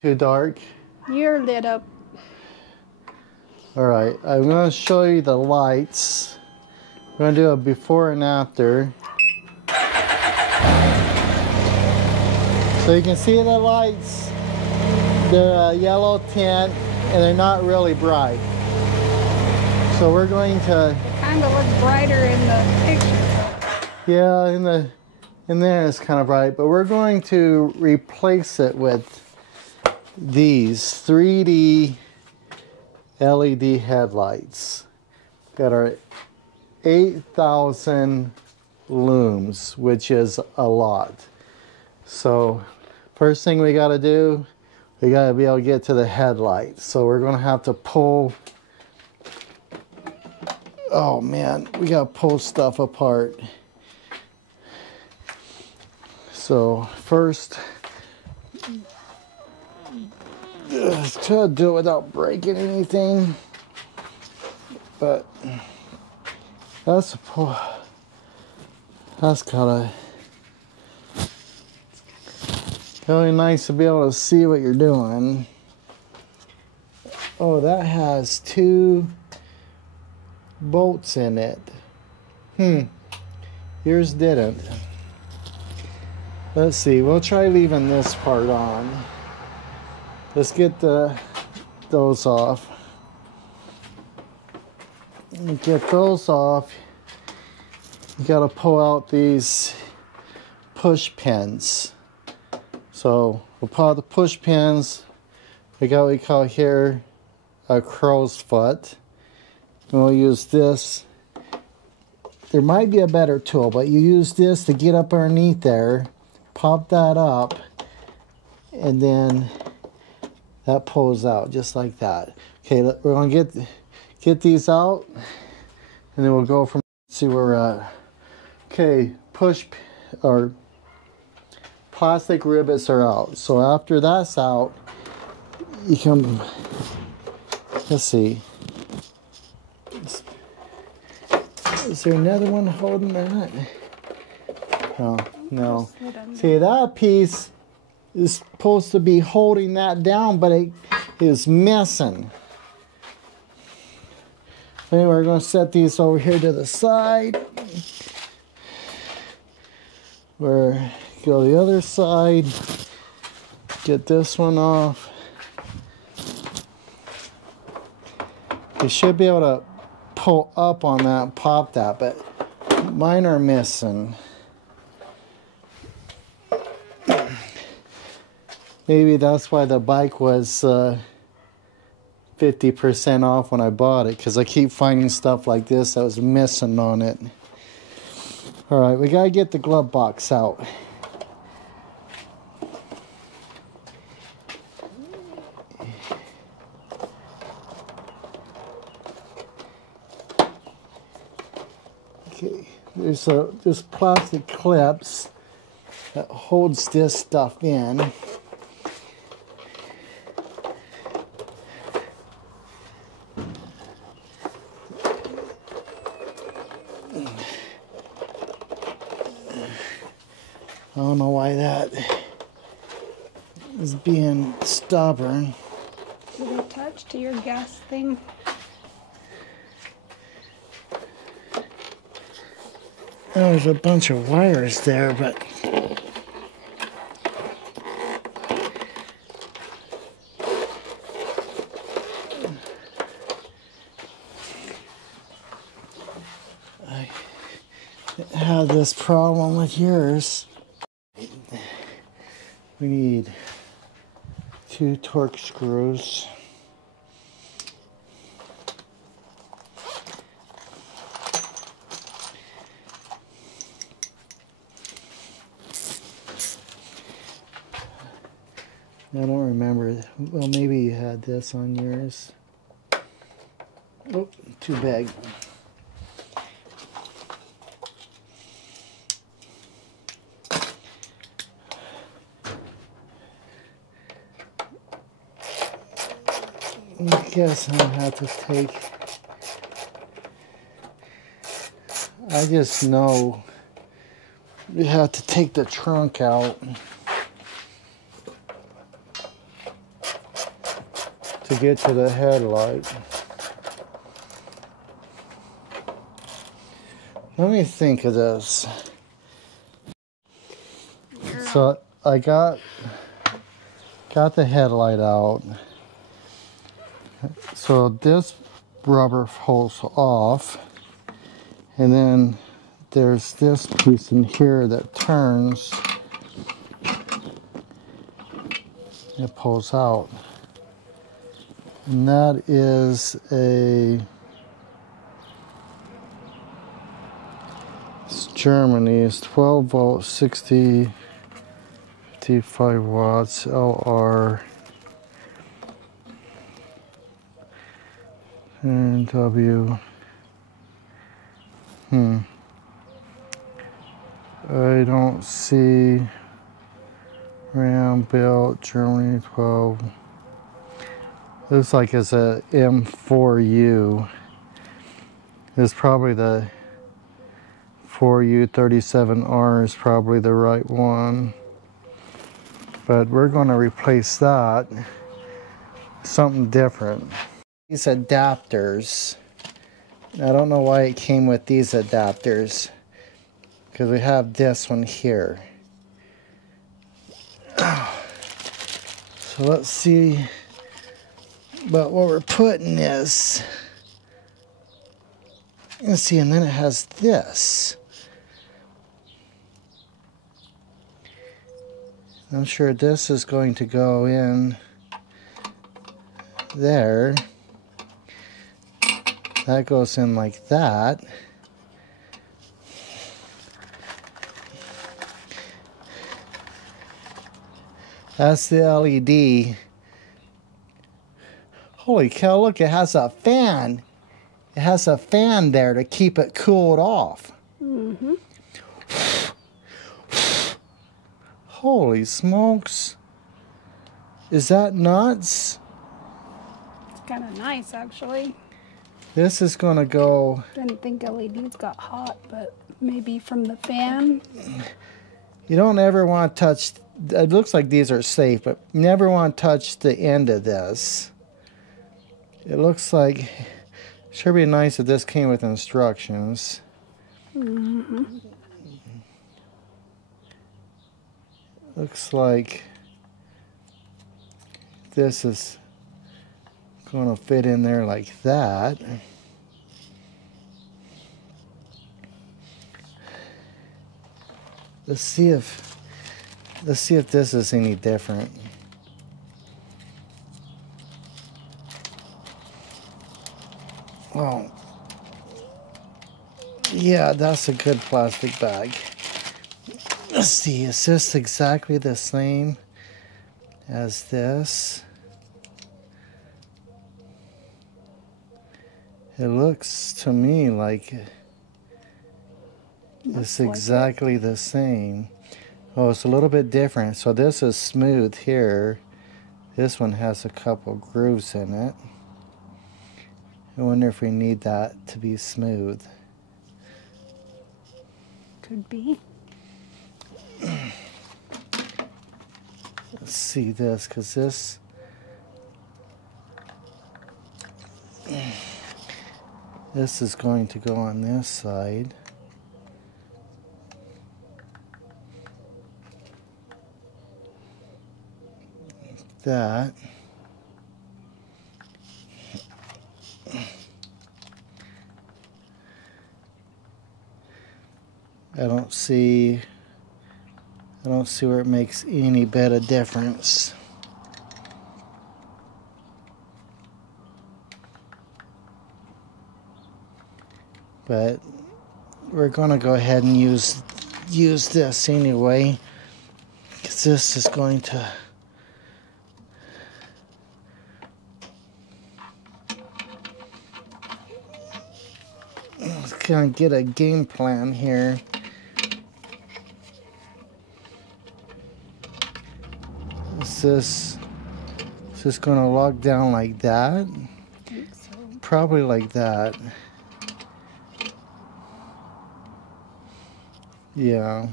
Too dark? You're lit up. Alright, I'm going to show you the lights. I'm going to do a before and after. So you can see the lights. They're a yellow tint and they're not really bright. So we're going to... It kind of looks brighter in the picture. Yeah, in there it's kind of bright, but we're going to replace it with these 3D LED headlights that are 8,000 lums, which is a lot. So first thing we got to do, we got to be able to get to the headlights. So we're going to have to pull, oh man, we got to pull stuff apart. So first, let's try to do it without breaking anything. But that's kind of really nice to be able to see what you're doing. Oh, that has 2 bolts in it. Yours didn't. Let's see, we'll try leaving this part on. Let's get those off. Get those off. You gotta pull out these push pins. So we'll pull out the push pins. We got what we call here a crow's foot. And we'll use this. There might be a better tool, but you use this to get up underneath there. Pop that up, and then that pulls out just like that. Okay, we're gonna get these out, and then we'll go from see where we're at. Okay, push or plastic rivets are out. So after that's out, you can let's see. Is there another one holding that? Oh, no. See, that piece is supposed to be holding that down, but it is missing. Anyway, we're going to set these over here to the side. We're go the other side. Get this one off. You should be able to pull up on that and pop that, but mine are missing. Maybe that's why the bike was 50% off when I bought it, because I keep finding stuff like this that was missing on it. All right, we gotta get the glove box out. Okay, there's plastic clips that holds this stuff in. I don't know why that is being stubborn. Did it touch to your gas thing? There's a bunch of wires there, but I have this problem with yours. We need 2 torque screws. I don't remember. Well, maybe you had this on yours. Oh, too big. I guess I'll have to take... I just know you have to take the trunk out. to get to the headlight. Let me think of this. So I got the headlight out. So this rubber holds off, and then there's this piece in here that turns. It pulls out. And that is it's Germany. It's 12 volt, 60, 55 watts, LR, and W. I don't see RAM built, Germany 12. Looks like it's a M4U. It's probably the 4U37R is probably the right one. But we're going to replace that. Something different. These adapters. I don't know why it came with these adapters. Because we have this one here. So let's see. But what we're putting is, let's see, and then it has this. I'm sure this is going to go in there. That goes in like that. That's the LED. Holy cow, look, it has a fan. It has a fan there to keep it cooled off. Mm-hmm. Holy smokes. Is that nuts? It's kind of nice, actually. This is going to go... Didn't think LEDs got hot, but maybe from the fan. You don't ever want to touch... It looks like these are safe, but you never want to touch the end of this. It looks like... Sure be nice if this came with instructions. Mm-hmm. Looks like this is going to fit in there like that. Let's see if this is any different. Oh, yeah, that's a good plastic bag. Let's see, is this exactly the same as this? It looks to me like it's exactly the same. Oh, it's a little bit different. So this is smooth here. This one has a couple grooves in it. I wonder if we need that to be smooth. Could be. Let's see this, because this is going to go on this side. Like that. I don't see where it makes any bit of difference. But we're going to go ahead and use this anyway, because this is going to kind of get a game plan here. Is this going to lock down like that? I think so. Probably like that. Yeah.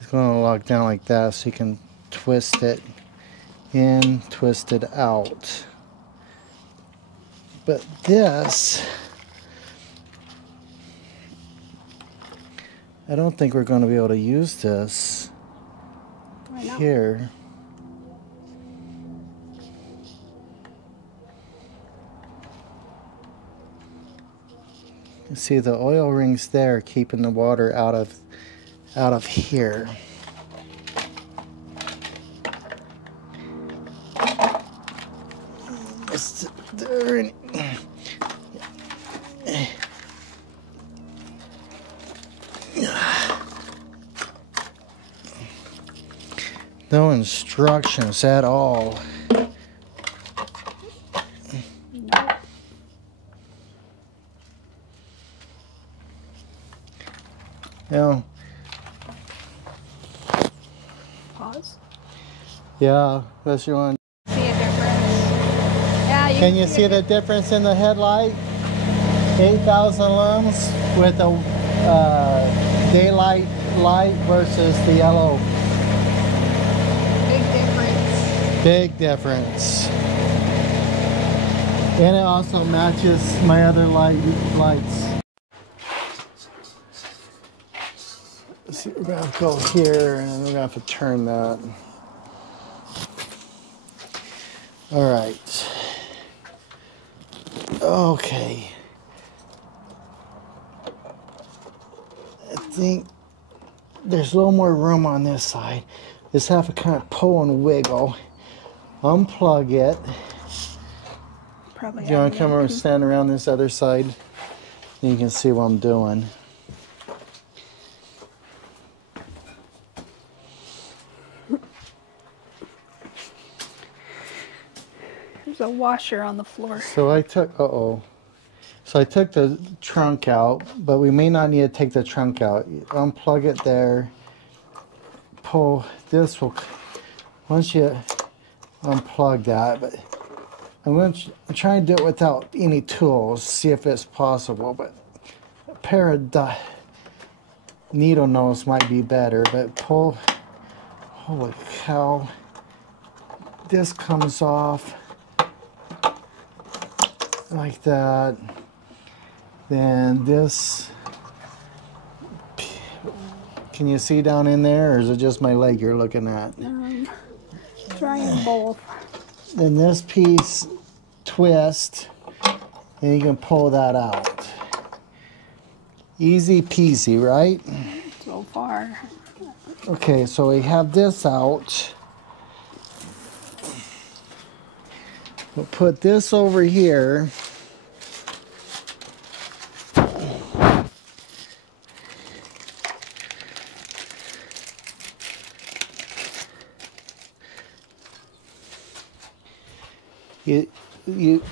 It's going to lock down like that so you can twist it in, twisted out. But this, I don't think we're going to be able to use this here. You see the oil rings there, keeping the water out of here. Is there any? No instructions at all. Nope. Yeah. Pause. Yeah, that's your one. See a difference? Yeah, Can you see the difference in the headlight? 8,000 lums with a daylight light versus the yellow. big difference. Big difference. And it also matches my other lights. Let's see, we're gonna have to go here and we're gonna have to turn that. All right. Okay. I think there's a little more room on this side. Just have to kind of pull and wiggle. Unplug it. Probably. Do you want to come over and stand around this other side? You can see what I'm doing. There's a washer on the floor. So I took, So I took the trunk out, but we may not need to take the trunk out. Unplug it there. Pull this will, once you unplug that, but I'm trying to do it without any tools, see if it's possible, but a pair of needle nose might be better, but pull, holy cow, this comes off like that. Then this, can you see down in there, or is it just my leg you're looking at? Trying both. Then this piece twist, and you can pull that out. Easy peasy, right? So far. Okay, so we have this out. We'll put this over here.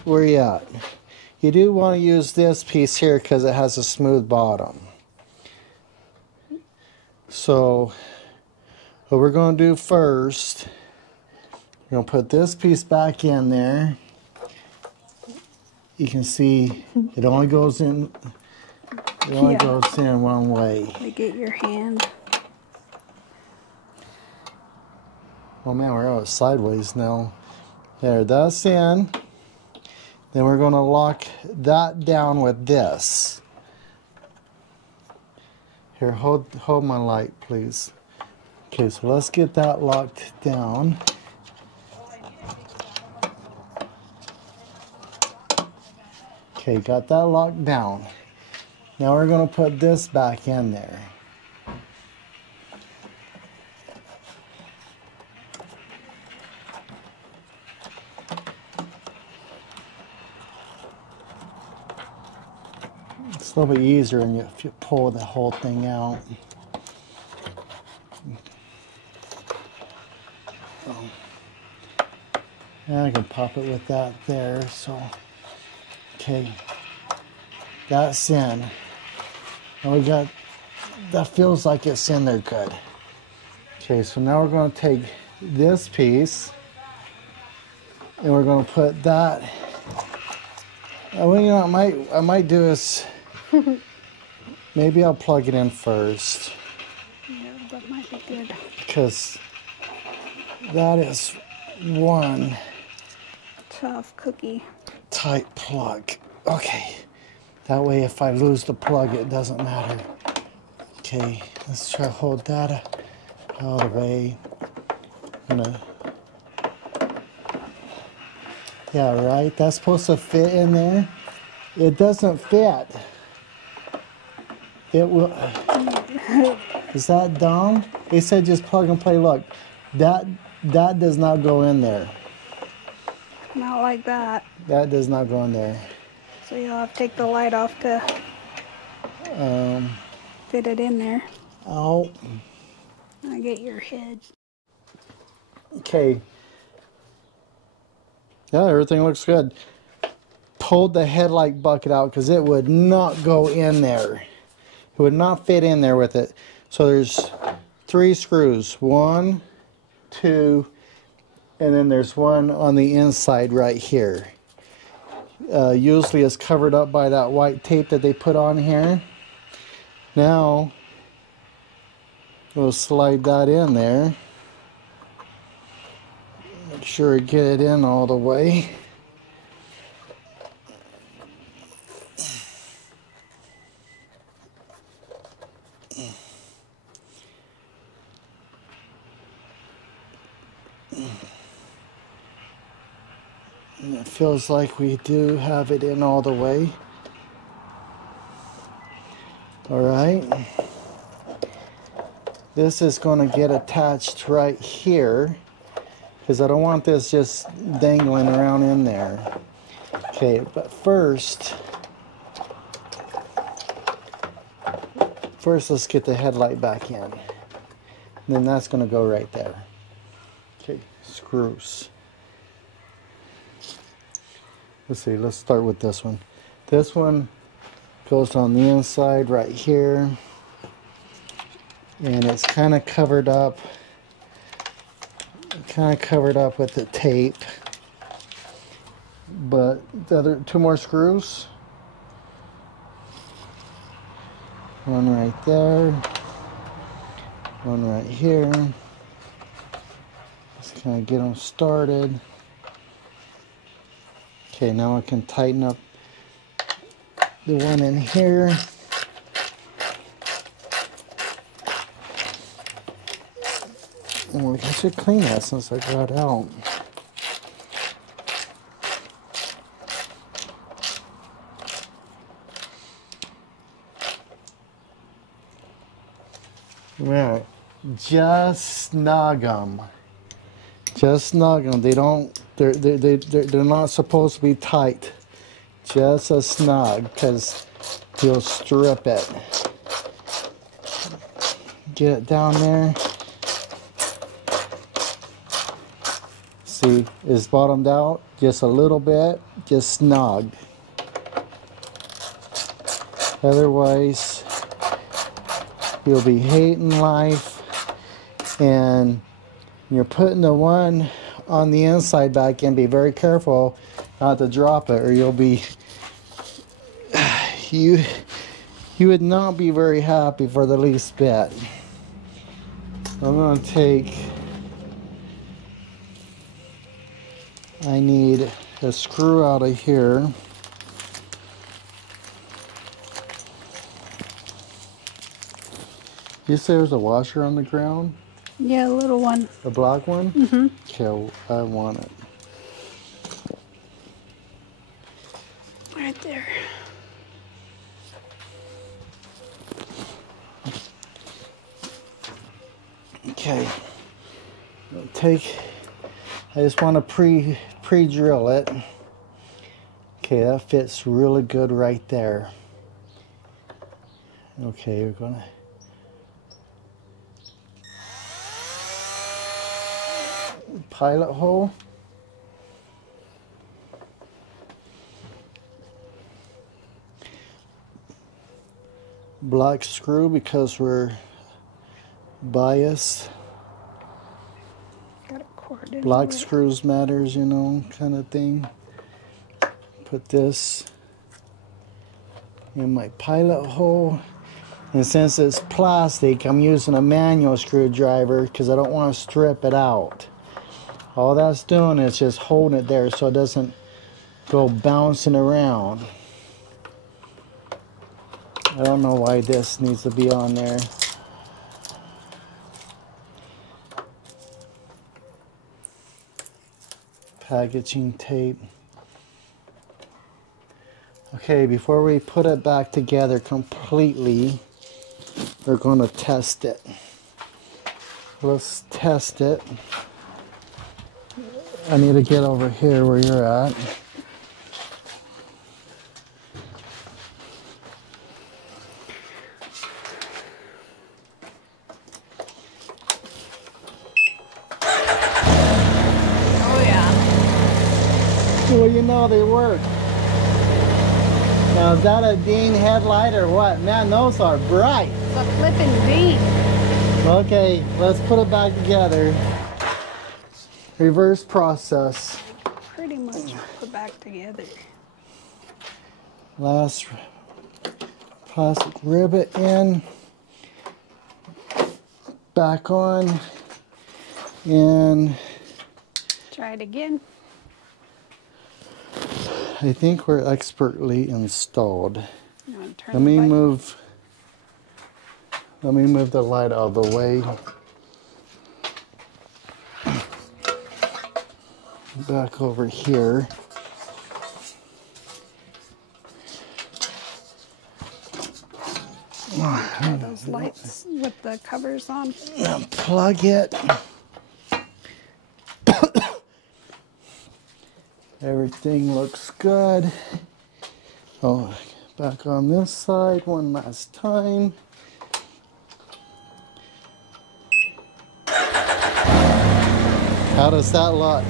Where you at? You do want to use this piece here because it has a smooth bottom. So what we're going to do first, we're going to put this piece back in there. You can see it only goes in. It only goes in one way. To get your hand. Oh man, we're out sideways now. There, that's in. Then we're going to lock that down with this. Here, hold my light, please. Okay, so let's get that locked down. Okay, got that locked down. Now we're going to put this back in there. It's a little bit easier if you pull the whole thing out. And I can pop it with that there, so, okay, that's in. And we got, that feels like it's in there good. Okay, so now we're going to take this piece and we're going to put that, well, you know, I might do is, maybe I'll plug it in first. Yeah, that might be good. Because that is one Tough cookie. tight plug. Okay. That way if I lose the plug, it doesn't matter. Okay, let's try to hold that out of the way. Yeah, right? That's supposed to fit in there. It doesn't fit. It will. Is that dumb? They said just plug and play. Look, that does not go in there. Not like that. That does not go in there. So you'll have to take the light off to fit it in there. Oh. I get your head. Okay. Yeah, everything looks good. Pulled the headlight bucket out because it would not go in there. It would not fit in there with it. So there's 3 screws. 1, 2, and then there's one on the inside right here. Usually it's covered up by that white tape that they put on here. Now we'll slide that in there. Make sure I get it in all the way. And it feels like we do have it in all the way. All right. This is going to get attached right here because I don't want this just dangling around in there. Okay, but first let's get the headlight back in. And then that's going to go right there. Okay, screws. Let's see, let's start with this one. This one goes on the inside right here. And it's kind of covered up. With the tape. But the other 2 more screws. One right there. One right here. Just kind of get them started. Okay, now I can tighten up the one in here. And I should clean that since I got out. Right, just snug them. Just snug them. They don't. They're not supposed to be tight. Just a snug, because you'll strip it. Get it down there. See, it's bottomed out just a little bit. Just snug. Otherwise, you'll be hating life, and you're putting the one on the inside back in. Be very careful not to drop it, or you'll be you would not be very happy for the least bit. I'm going to take, I need a screw out of here. You say there's a washer on the ground? Yeah, a little one. A black one? Mm-hmm. Okay, I want it. Right there. Okay. I just want to pre-drill it. Okay, that fits really good right there. Okay, we're gonna pilot hole. Black screw because we're biased. Got a cord in Black it. screws matters, you know, kind of thing. Put this in my pilot hole. And since it's plastic, I'm using a manual screwdriver because I don't want to strip it out. All that's doing is just holding it there so it doesn't go bouncing around. I don't know why this needs to be on there. Packaging tape. Okay, before we put it back together completely, we're going to test it. Let's test it. I need to get over here where you're at. Oh yeah. Well, you know they work. Now, is that a Dean headlight or what? Man, those are bright. It's a flippin' bean. Okay, let's put it back together. Reverse process. Pretty much put back together. Last plastic rivet in. Back on. And Try it again. I think we're expertly installed. You wanna turn Let me the light? move the light out of the way. Back over here. Those lights with the covers on. Plug it. Everything looks good. Oh, back on this side one last time. How does that look?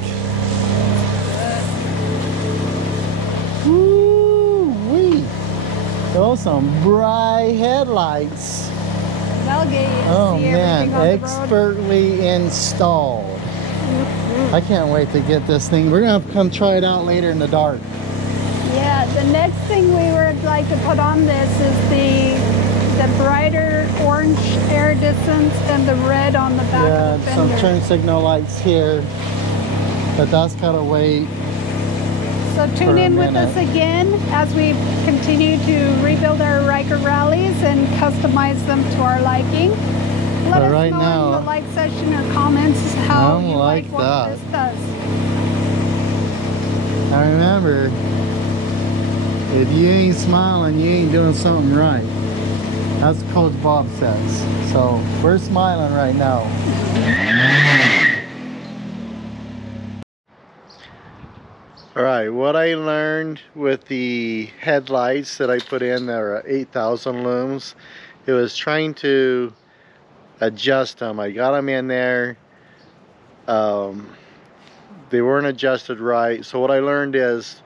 Woo-wee. Those are some bright headlights. That'll get you to Oh see man, everything on the road. expertly installed. I can't wait to get this thing. We're gonna come try it out later in the dark. Yeah, the next thing we would like to put on this is the brighter orange iridescence and the red on the back Yeah, of the some fender. turn signal lights here, but that's gotta wait. So for tune a in with minute. us again as we continue to rebuild our Ryker rallies and customize them to our liking. Let But us right know now, in the like section or comments how I don't you like like what that. this does. I remember, if you ain't smiling, you ain't doing something right. That's what Coach Bob says. So we're smiling right now. All right, what I learned with the headlights that I put in, there are 8,000 lums, it was trying to adjust them. I got them in there. They weren't adjusted right. So what I learned is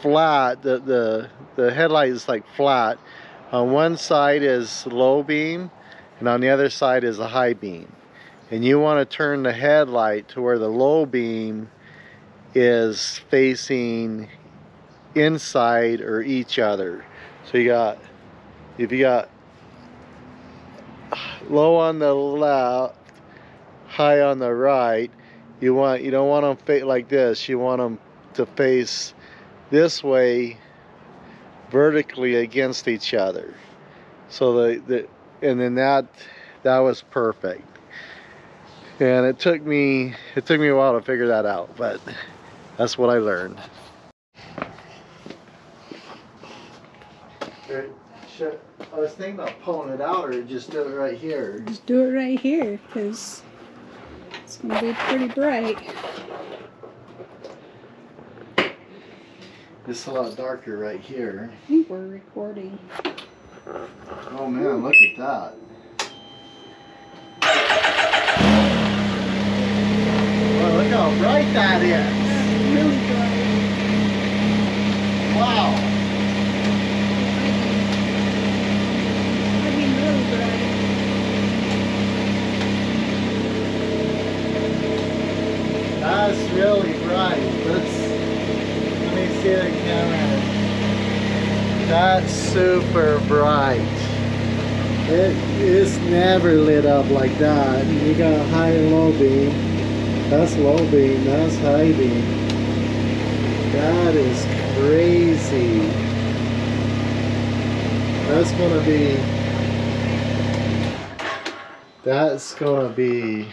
flat. The headlight is like flat. On one side is low beam, and on the other side is a high beam. And you want to turn the headlight to where the low beam is facing inside or each other. So if you got low on the left, high on the right, you don't want them like this. You want them to face this way, vertically against each other. So and then that was perfect. And it took me a while to figure that out, but that's what I learned. I was thinking about pulling it out or just do it right here. Just do it right here because it's going to be pretty bright. It's a lot darker right here. I think we're recording. Oh man, look at that. Well, look how bright that is. Really bright. Wow. I mean, really bright. That's really bright. Let me see the camera. That's super bright. It is never lit up like that. You got a high and low beam. That's low beam, that's high beam. That is crazy. That's gonna be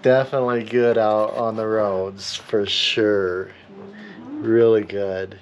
definitely good out on the roads for sure. Really good.